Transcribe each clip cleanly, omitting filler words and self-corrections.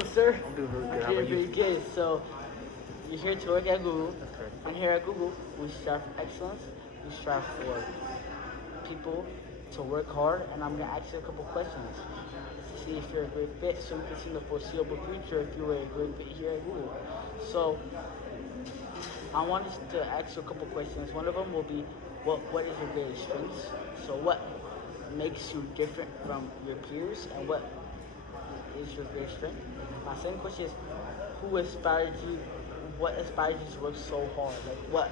doing, sir? I'm doing really good. How I'm about doing you? pretty good. So, you're here to work at Google. That's correct. And here at Google, we strive for excellence. We strive for people to work hard. And I'm going to ask you a couple questions to see if you're a great fit so we can see in the foreseeable future if you were a great fit here at Google. So, I wanted to ask you a couple questions. One of them will be, what is your greatest strengths? So what makes you different from your peers, and what is your greatest strength? My second question is, who inspired you? What inspired you to work so hard? Like what?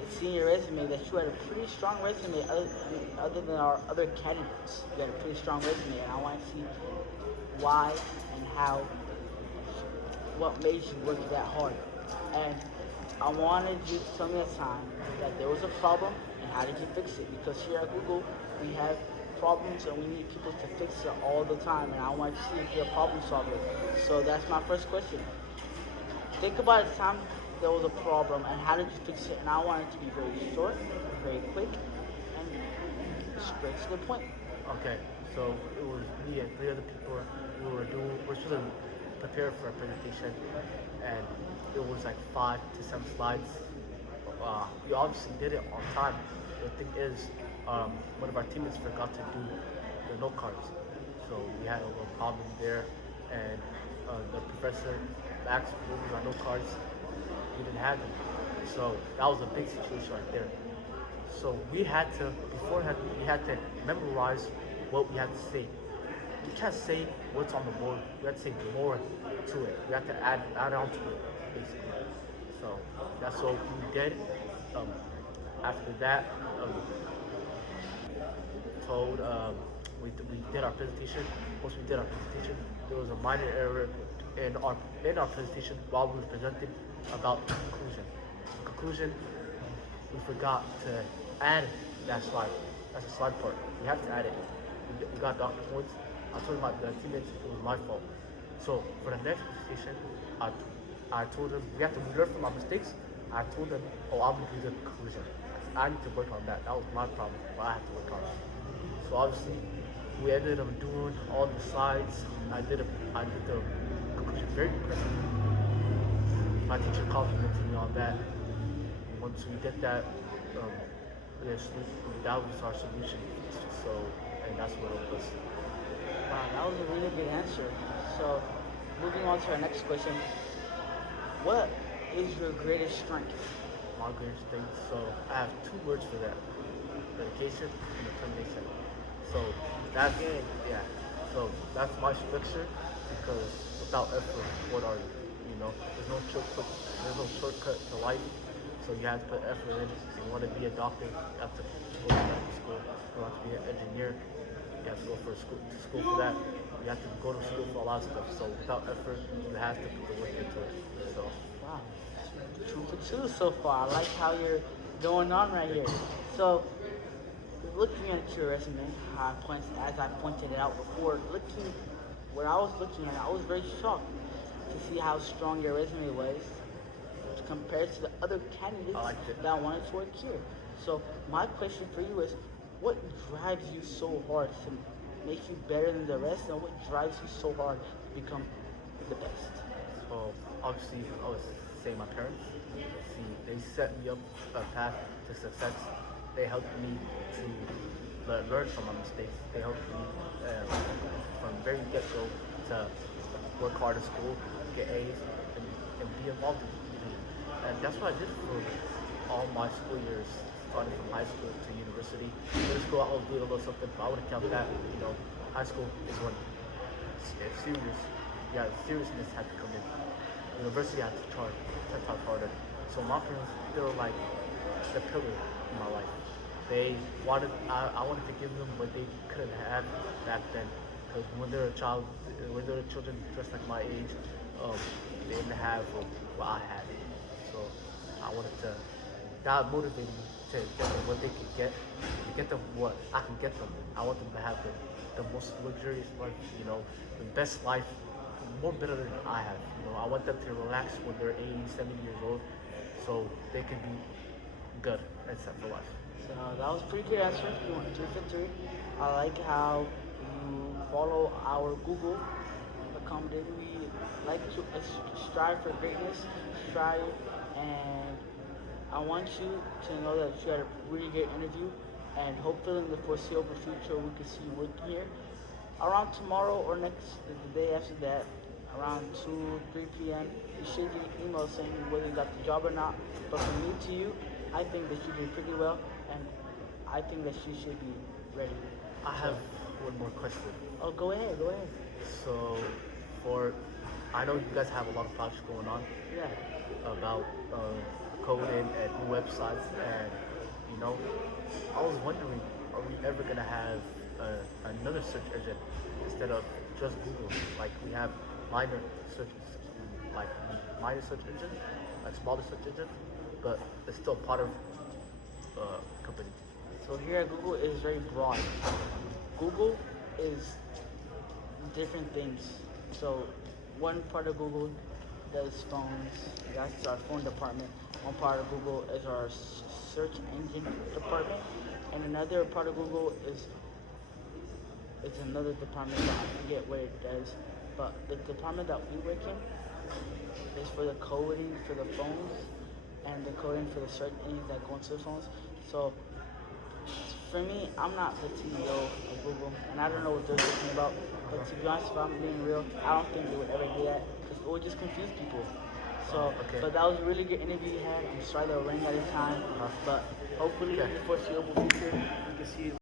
It's seen your resume that you had a pretty strong resume. Other than our other candidates, you had a pretty strong resume, and I want to see why and how. What made you work that hard? And I wanted you to tell me a time that there was a problem and how did you fix it? Because here at Google, we have problems and we need people to fix it all the time. And I want to see if you're a problem solver. So that's my first question. Think about a time there was a problem and how did you fix it? And I want it to be very short, very quick, and straight to the point. Okay, so it was me and three other people. We're supposed to prepare for a presentation, and it was like 5 to 7 slides. We obviously did it on time. The thing is, one of our teammates forgot to do the note cards, so we had a little problem there. And the professor asked what was our note cards. We didn't have them, so that was a big situation right there. So we had to beforehand. We had to memorize what we had to say. We can't say what's on the board. We have to say more to it. We have to add on to it, basically. So that's what we did. Um, After that, told we did our presentation. Once we did our presentation, there was a minor error in our presentation while we were presenting about conclusion. Conclusion, we forgot to add that slide. That's the slide part. We have to add it. We got doctor points. I told my the teammates it was my fault. So for the next presentation, I told them we have to learn from our mistakes. I told them, oh, I'm gonna do the conclusion. I need to work on that. That was my problem, but I had to work on it. So obviously, we ended up doing all the slides. I did the conclusion very quickly. My teacher complimented me on that. Once we did that, yes, that was our solution. So, and that's what it was. Wow, that was a really good answer. So, moving on to our next question. What is your greatest strength? My greatest thing. So I have 2 words for that: dedication and determination. So that's Good. yeah. So that's my structure because without effort, what are you? You know, there's no shortcut to life. So you have to put effort in. If you want to be a doctor, you have to go to medical school. If you want to be an engineer, you have to go to school for that. You have to go to school for a lot of stuff. So without effort, you have to put the work into it. So Wow, 2 for 2 so far. I like how you're going on right here. So, looking at your resume, as I pointed it out before, what I was looking at, I was very shocked to see how strong your resume was compared to the other candidates I liked it. that wanted to work here. So, my question for you is, what drives you so hard to make you better than the rest, and what drives you so hard to become the best? So obviously, I would say my parents. See, they set me up a path to success. They helped me to learn from my mistakes. They helped me from very get-go to work hard in school, get A's, and be involved in community. And that's what I did for all my school years, starting from high school to university. Middle school, I was doing a little something, but I wouldn't count that. You know, high school is when seriousness had to come in. University had to try harder. So my parents, they were like the pillar in my life. I wanted to give them what they couldn't have back then. Because when they're children just like my age, they didn't have what I had. So I wanted to, that motivated me to get them what they could to get them what I can get them. I want them to have the most luxurious life, you know, the best life, more better than I have. You know, I want them to relax when they're 80, 70 years old, so they can be good and set for life. So that was a pretty good answer. You went 3 for 3. I like how you follow our Google accountability strive for greatness, strive, and I want you to know that you had a really great interview, and hopefully in the foreseeable future we can see you working here. Around tomorrow or the day after that, around 2, 3 p.m., you should get an email saying whether you got the job or not. But from me to you, I think that you did pretty well, and I think that you should be ready. I have one more question. Oh, go ahead, go ahead. So, for I know you guys have a lot of projects going on Yeah. about coding and new websites, and you know, I was wondering, are we ever gonna have another search engine instead of just Google? Like we have minor search, like minor search engine, like smaller search engines, but it's still part of company. So here at Google is very broad. Google is different things. So one part of Google does phones. That's our phone department. One part of Google is our search engine department, and another part of Google is another department that I forget what it does. But the department that we work in is for the coding for the phones and the coding for the search engines that go into the phones. So for me, I'm not the CEO of Google, and I don't know what they're thinking about. But to be honest, if I'm being real, I don't think they would ever do that because it would just confuse people. So, Okay. but that was a really good interview you had. I'm sorry that we're running out of time, but hopefully in Okay. the foreseeable future, we can see you.